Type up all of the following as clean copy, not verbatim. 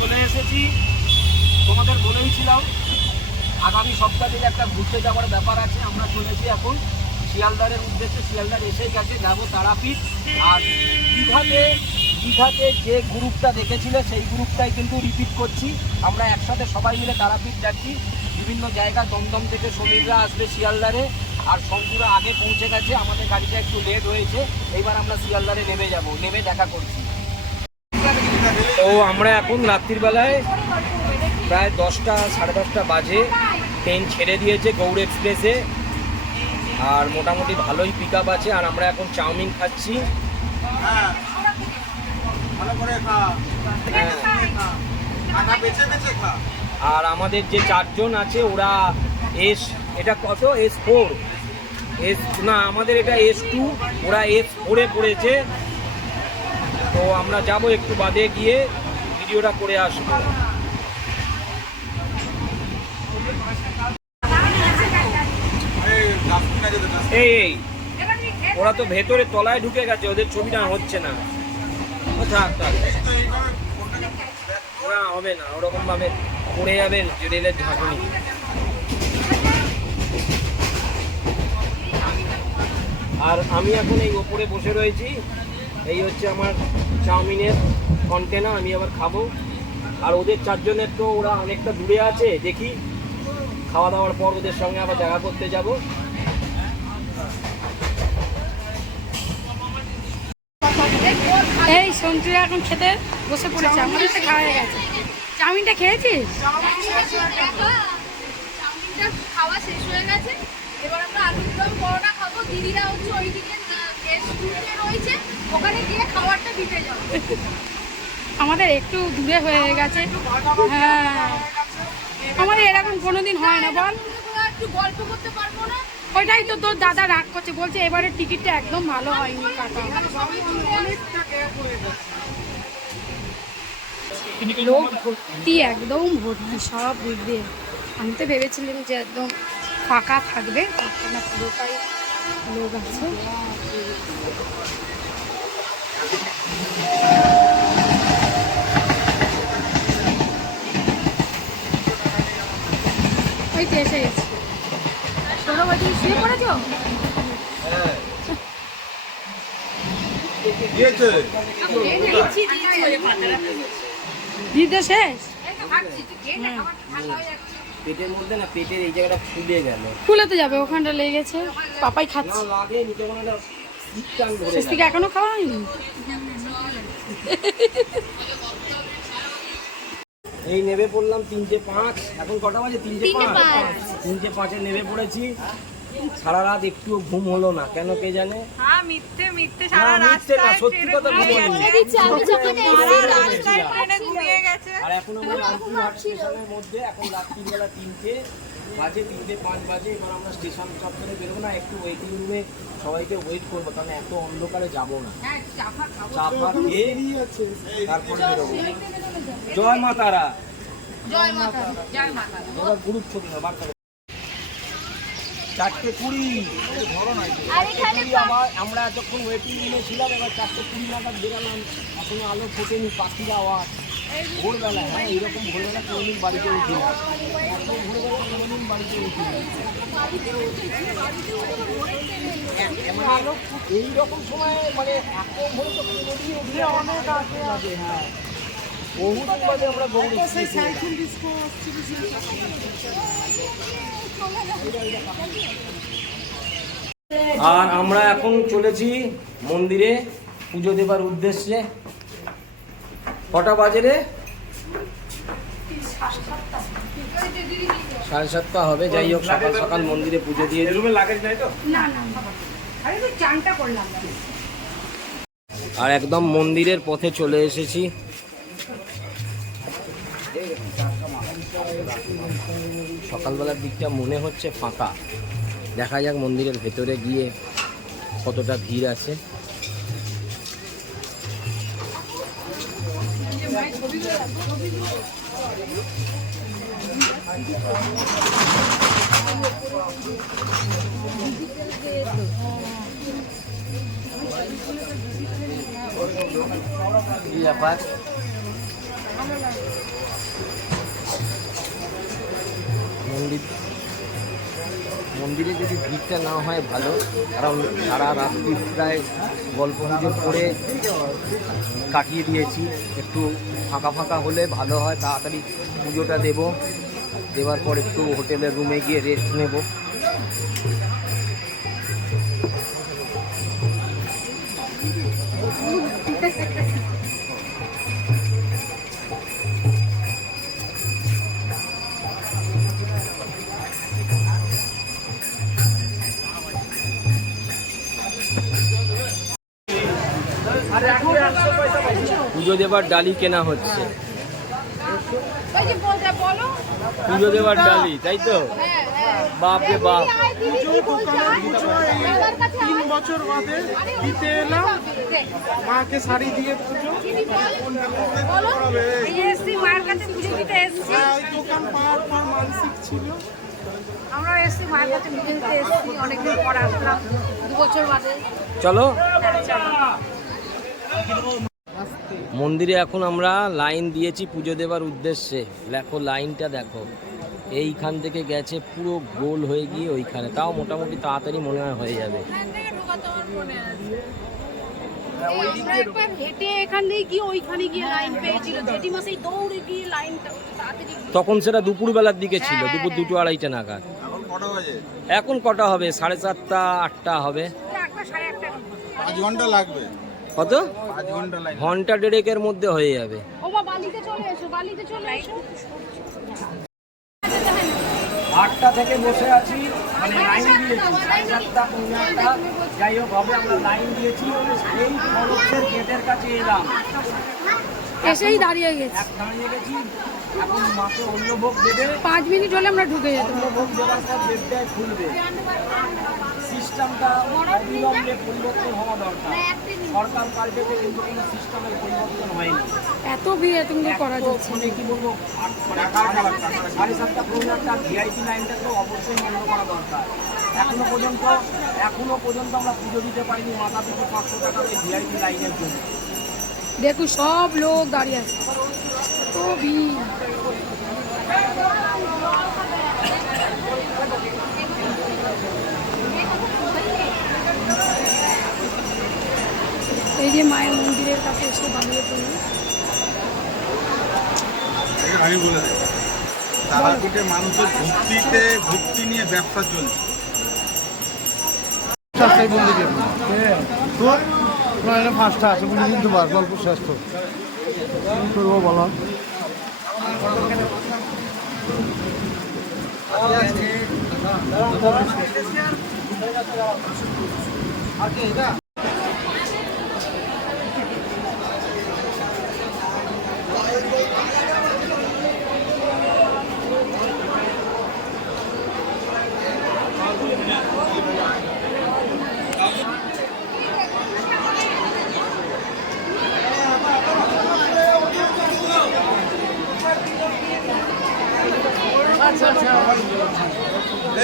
চলে এসেছি, তোমাদের বলেইছিলাম আগামী সপ্তাহে একটা ঘুরতে যাওয়ার ব্যাপার আছে। আমরা চলেছি এখন শিয়ালদারের উদ্দেশ্যে। শিয়ালদার এসেই গেছে, যাবো তারাপীঠ। আর দীঘাতে যে গ্রুপটা দেখেছিলে সেই গ্রুপটাই কিন্তু রিপিট করছি। আমরা একসাথে সবাই মিলে তারাপীঠ যাচ্ছি। বিভিন্ন জায়গা, দমদম থেকে সমীররা আসবে শিয়ালদারে, আর শঙ্কুরা আগে পৌঁছে গেছে। আমাদের গাড়িটা একটু লেট হয়েছে, এইবার আমরা শিয়ালদারে নেমে যাব, নেমে দেখা করছি। তো আমরা এখন রাত্রির বেলায় প্রায় 10টা সাড়ে 10টা বাজে, ট্রেন ছেড়ে দিয়েছে গৌড় এক্সপ্রেসে, আর মোটামুটি ভালোই পিক আপ আছে। আর আমরা এখন চাউমিন খাচ্ছি। আর আমাদের যে 4 জন আছে ওরা এটা কত S4 না, আমাদের এটা S2, ওরা S4-এ পড়েছে। তো আমরা যাব, একটু বাদে গিয়ে ভিডিওটা করে আসবো। এই ওরা তো ভেতরে তলায় ঢুকে গেছে, ওদের ছবিটা হচ্ছে না। থাক থাক, না হবে না, ওরকম ভাবে পড়ে যাবে রেলের ঝাঁকুনি। আর আমি এখন এই ওপরে বসে রয়েছি, এই হচ্ছে আমার চাউমিনের কন্টেনার, আমি আবার খাবো। আর ওদের 4 জনের তো ওরা অনেকটা দূরে আছে, দেখি খাওয়া দাওয়ার পর ওদের সঙ্গে আবার দেখা করতে যাব। এই সঞ্জুরা এখন খেতে বসে পড়েছে, আমাদের তো খাওয়া হয়ে গেছে। চাউমিনটা খেয়েছিস? চাউমিনটা খাওয়া শেষ হয়ে গেছে, এবার আমরা আলুর দম পরোটা খাবো। দিদিরা হচ্ছে ওইদিকে রয়েছে, ওখানে গিয়ে খাবারটা দিতে যাবো। আমাদের একটু দূরে হয়ে গেছে। হ্যাঁ, আমাদের এরকম কোনোদিন হয় না, বল। একটু গল্প করতে পারবো না? ওইটাই তো তোর দাদা রাগ করছে, বলছে এবারে টিকিটটা একদম ভালো হয়নি কাটা। লোক ভর্তি, একদম ভর্তি, সব ঘুরবে। আমি তো ভেবেছিলাম যে একদম ফাঁকা থাকবে, না পুরোটাই লোক আছে। ওই তো এসে গেছে। তোমরা বলছি শুয়ে পড়েছ? দিতে শেষ? পেটের মধ্যে না, পেটের এই জায়গাটা ফুলে গেল। ফুলেতে যাবে, ওখানটা লেগেছে। পাপাই খাচ্ছে। স্বস্তিকা এখনো খাওয়া হয়নি। এই নেমে পড়লাম 3টে 5, এখন কটা বাজে? 3টে 5। 3টে 5-এ নেমে পড়েছি। সারা রাত একটুও ঘুম হলো না, কেন কে জানে। হ্যাঁ, মিথ্যে না, মিথ্যে না, সত্যি কথা ঘুম হয়নি। আর এখন আমরা রামপুরহাট স্টেশনের মধ্যে, এখন রাত্রিবেলা 3টে বাজে, 3টে 5 বাজে। এবার আমরা স্টেশন চত্বরে বেরোবো না, একটু ওয়েটিং রুমে সবাইকে ওয়েট করবো, কারণ এত অন্ধকারে যাবো না। চা ফা খেয়ে তারপরে বেরোবো। জয় মা তারা, জয় মাতা, জয় মাতা। এবার গ্রুপ ছবি না, বার্তা 4:20। আমরা এতক্ষণ ওয়েটিং রুমে ছিলাম, এবার 4:20 নাগাদ বেরোলাম। এখনো আলো ফোটেনি, পাখির আওয়াজ। ভোরবেলা, হ্যাঁ, এইরকম ভোরবেলা কোনোদিন বাড়িতে উঠি না, এত ভোরবেলা কোনোদিন বাড়িতে উঠি না। এইরকম সময় মানে এত ভোরে তো কোনোদিন উঠলে অনেক আছে। হ্যাঁ, বহু বাজে আমরা গৌড় এক্সপ্রেসে। আর আমরা এখন চলেছি মন্দিরে পুজো দেবার উদ্দেশ্যে। কটা বাজে রে? 7:30 হবে। যাই হোক, সকাল সকাল মন্দিরে পুজো দিয়ে রুমে লাগেজ নাই তো? না না, আরে তো চানটা করলাম। আর একদম মন্দিরের পথে চলে এসেছি। সকালবেলার দিকটা মনে হচ্ছে ফাঁকা, দেখা যাক মন্দিরের ভেতরে গিয়ে কতটা ভিড় আছে। কি ব্যাপার? মন্দিরে যদি ভিড়টা না হয় ভালো, কারণ সারা রাত্রি প্রায় গল্প গুজব করে কাটিয়ে দিয়েছি। একটু ফাঁকা ফাঁকা হলে ভালো হয়, তাড়াতাড়ি পুজোটা দেওয়ার পর একটু হোটেলের রুমে গিয়ে রেস্ট নেব। পুজো দেবার ডালি কেনা হচ্ছে, ওই যে বলো পুজো দেবার ডালি, তাই তো? হ্যাঁ হ্যাঁ বাপ রে বাপ। দাদার কাছে 3 বছর বাদে দিতে এলাম মাকে শাড়ি দিয়ে পুজো। বলো এসছি মায়ের কাছে পুজো দিতে এসছি, এই দোকান পাওয়ার পর মানসিক ছিল। আমরা এসছি মায়ের কাছে পুজো দিতে এসছি, অনেকদিন পর আসলাম 2 বছর বাদে। চলো চলো। মন্দিরে এখন আমরা লাইন দিয়েছি পুজো দেবার উদ্দেশ্যে। দেখো লাইনটা দেখো, এইখান থেকে গেছে পুরো গোল হয়ে গিয়ে ওইখানে, তাও মোটামুটি তাড়াতাড়ি মনে হয় হয়ে যাবে। আমরা একবার হেঁটে এখান থেকে গিয়ে ওইখানে গিয়ে লাইন পেয়েছিল, জেঠিমা সেই দৌড়ে গিয়ে লাইনটা তাড়াতাড়ি। তখন সেটা দুপুরবেলার দিকে ছিল, দুপুর 2টো 2:30 নাগাদ। এখন কটা হবে? 7:30 8টা হবে। একটা 1:30 5 ঘন্টা লাগবে। কত? 5 ঘন্টা লাগবে। ঘন্টা দেড়েকের মধ্যে হয়ে যাবে। ও মা বালিতে চলে এসো, বালিতে চলে এসো। 8টা থেকে বসে আছি, মানে লাইন দিয়েছি 7:30 8টা, যাই হোক হবে, আমরা লাইন দিয়েছি। এই ফলকের গেটের কাছে এলাম, এসেই দাঁড়িয়ে গেছি, দাঁড়িয়ে গেছি। এখন মাকে অন্নভোগ দেবে, 5 মিনিট হলে আমরা ঢুকে যেতাম। অন্নভোগ দেওয়ার পর গেটটায় খুলবে। সিস্টেমটা অবিলম্বে পরিবর্তন হওয়া দরকার। সরকার পাল্টেছে কিন্তু কোনো সিস্টেমের পরিবর্তন হয়নি। এত ভিড় তুমি করা যাচ্ছে মানে কি বলবো, 7:30 পৌনে 8টা ভিআইপি লাইনটা তো অবশ্যই বন্ধ করা দরকার। এখনো পর্যন্ত আমরা পুজো দিতে পারিনি মাথা পিছু 500 টাকার ওই ভিআইপি লাইনের জন্য। দেখো সব লোক দাঁড়িয়ে আছে, তো ভিড়। এই যে মায়ের মন্দিরের কাছে এসে দাঁড়িয়ে পড়লো। আমি বলে দেব, তারাপীঠে মানুষের ভক্তি নিয়ে ব্যবসা চলছে। পাঁচটা আছে বলে কিন্তু গল্প শেষ তো করবো বলো।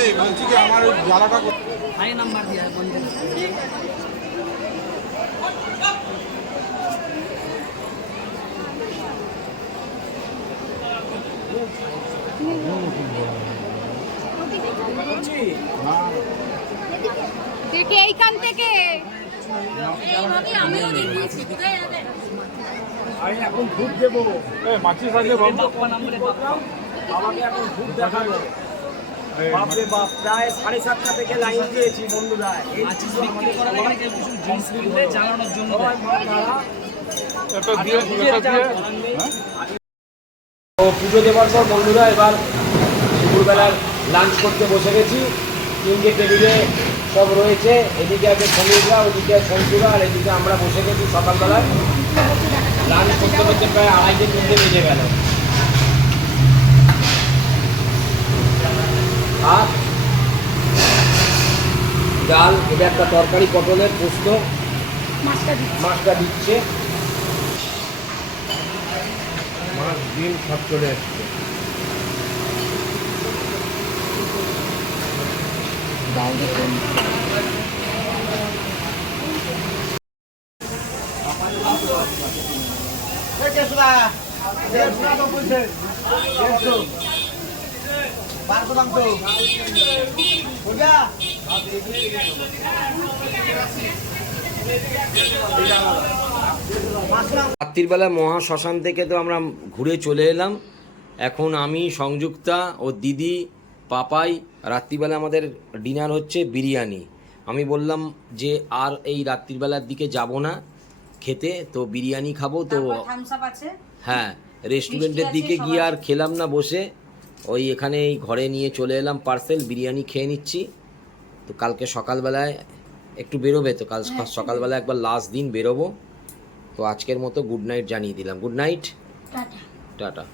এই বলছি কি আমার ওই জ্বালাটা দেখে এইখান থেকে এইভাবে আমিও দেখিয়েছি কোথায় যাবে আমি এখন ভূত দেবো, মাছি থাকলে আমাকে এখন ভূত দেখালো। বাপরে বাপ, প্রায় 7:30 থেকে লাইন দিয়েছি বন্ধুরা। জানানোর জন্য পুজো দেওয়ার পর বন্ধুরা এবার দুপুরবেলার লাঞ্চ করতে বসে গেছি। 3টে টেবিলে সব রয়েছে, এদিকে আছে সমীররা, ওদিকে সন্তুরা, আর এদিকে আমরা বসে গেছি সকালবেলায় লাঞ্চ করতে করতে প্রায় 2:30 3টে বেজে গেল। আর ডাল, এটা একটা তরকারি, পটলের পোস্ত, মাছটা দিচ্ছে। মাছ ডিম সব চলে এসছে। রাত্রিবেলা মহা শ্মশান থেকে তো আমরা ঘুরে চলে এলাম। এখন আমি, সংযুক্তা ও দিদি, পাপাই, রাত্রিবেলা আমাদের ডিনার হচ্ছে বিরিয়ানি। আমি বললাম যে আর এই রাত্রিবেলার দিকে যাব না খেতে, তো বিরিয়ানি খাবো। তো থামস আপ আছে। হ্যাঁ, রেস্টুরেন্টের দিকে গিয়ে আর খেলাম না বসে, ওই এখানে এই ঘরে নিয়ে চলে এলাম পার্সেল, বিরিয়ানি খেয়ে নিচ্ছি। তো কালকে সকালবেলায় একটু বেরোবে, তো কাল সকালবেলা একবার লাস্ট দিন বেরোবো। তো আজকের মতো গুড নাইট জানিয়ে দিলাম। Good night, tata. টাটা।